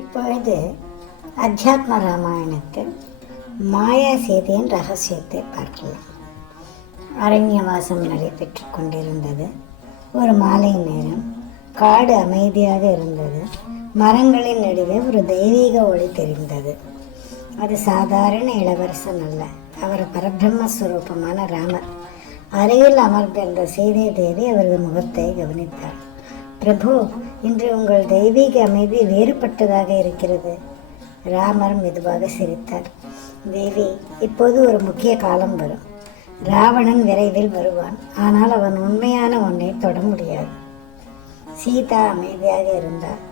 இப்பொழுது அத்தியாத்ம ராமாயணத்தில் மாயா சீதையின் ரகசியத்தை பார்க்கலாம். அரண்யவாசம் நடைபெற்று கொண்டிருந்தது. ஒரு மாலை நேரம். காடு அமைதியாக இருந்தது. மரங்களின் நடுவே ஒரு தெய்வீக ஒளி தெரிந்தது. அது சாதாரண இளவரசன் அல்ல, அவர் பரபிரம்மஸ்வரூபமான ராமர். அருகில் அமர்ந்திருந்த சீதை தேவி அவரது முகத்தை கவனித்தார். பிரபு, இன்று உங்கள் தெய்வீக அமைதி வேறுபட்டதாக இருக்கிறது. ராமர் மெதுவாக சிரித்தார். தேவி, இப்போது ஒரு முக்கிய காலம் வரும். ராவணன் விரைவில் வருவான், ஆனால் அவன் உண்மையான ஒன்றை தொட முடியாது. சீதா அமைதியாக இருந்தார்.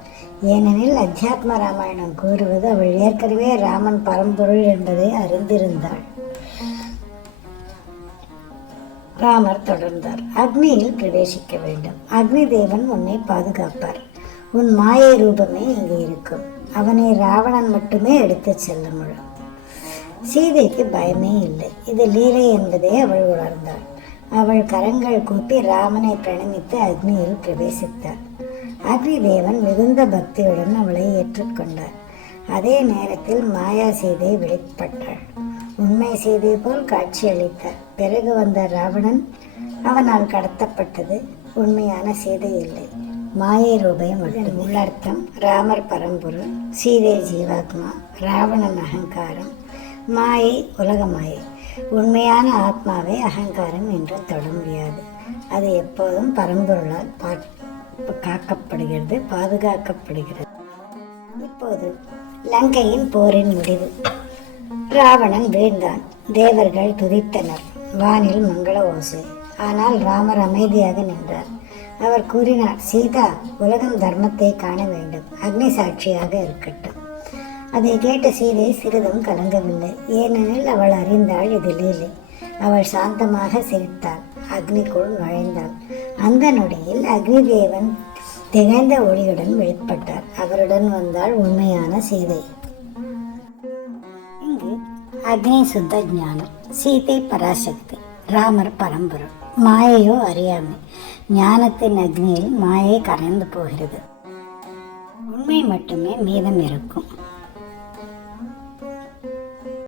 ஏனெனில் அத்தியாத்ம ராமாயணம் கூறுவது அவள் ஏற்கனவே ராமன் பரம்பொருள் என்பதை அறிந்திருந்தாள். ராமர் தொடர்ந்தார். அக்னியில் பிரவேசிக்க வேண்டும். அக்னி தேவன் உன்னை பாதுகாப்பார். உன் மாயை ரூபமே இங்கு இருக்கும். அவனை ராவணன் மட்டுமே எடுத்துச் செல்ல முடியும். சீதைக்கு பயமே இல்லை. இது லீலை என்பதை அவள் உணர்ந்தாள். அவள் கரங்கள் கூப்பி ராமனை பிரணமித்து அக்னியில் பிரவேசித்தார். அக்னி தேவன் மிகுந்த பக்தியுடன் அவளை ஏற்றுக்கொண்டார். அதே நேரத்தில் மாயா சீதை வெளிப்பட்டாள். உண்மை சீதை போல் காட்சியளித்தார். பிறகு வந்த ராவணன் அவனால் கடத்தப்பட்டது. உண்மையான சீதை இல்லை, மாயை ரூபம் மட்டும். உள்ளர்த்தம்: ராமர் பரம்பொருள், சீதை ஜீவாத்மா, ராவணன் அகங்காரம், மாயை உலக மாயை. உண்மையான ஆத்மாவை அகங்காரம் என்று தொட முடியாது. அது எப்போதும் பரம்பொருளால் காக்கப்படுகிறது, பாதுகாக்கப்படுகிறது. இப்போது லங்கையின் போரின் முடிவு. ராவணன் வீழ்ந்தான். தேவர்கள் துதித்தனர். வானில் மங்கள ஓசை. ஆனால் ராமர் அமைதியாக நின்றார். அவர் கூறினார், சீதா, உலகம் தர்மத்தை காண வேண்டும். அக்னி சாட்சியாக இருக்கட்டும். அதை கேட்ட சீதை சிறிதும் கலங்கவில்லை. ஏனெனில் அவள் அறிந்தாள் இது லீலை. அவள் சாந்தமாக சிரித்தாள். அக்னிக்குள் நுழைந்தாள். அந்த நொடியில் அக்னி தேவன் திகழ்ந்த ஒளியுடன் வெளிப்பட்டார். அவருடன் வந்தாள் உண்மையான சீதை. இங்கு அக்னி சுத்த ஞானம், சீதை பராசக்தி, ராமர் பரம்பொருள். மாயையோ அறியாமை. ஞானத்தின் அக்னியில் மாயை கரைந்து போகிறது. உண்மை மட்டுமே மீதம் இருக்கும்.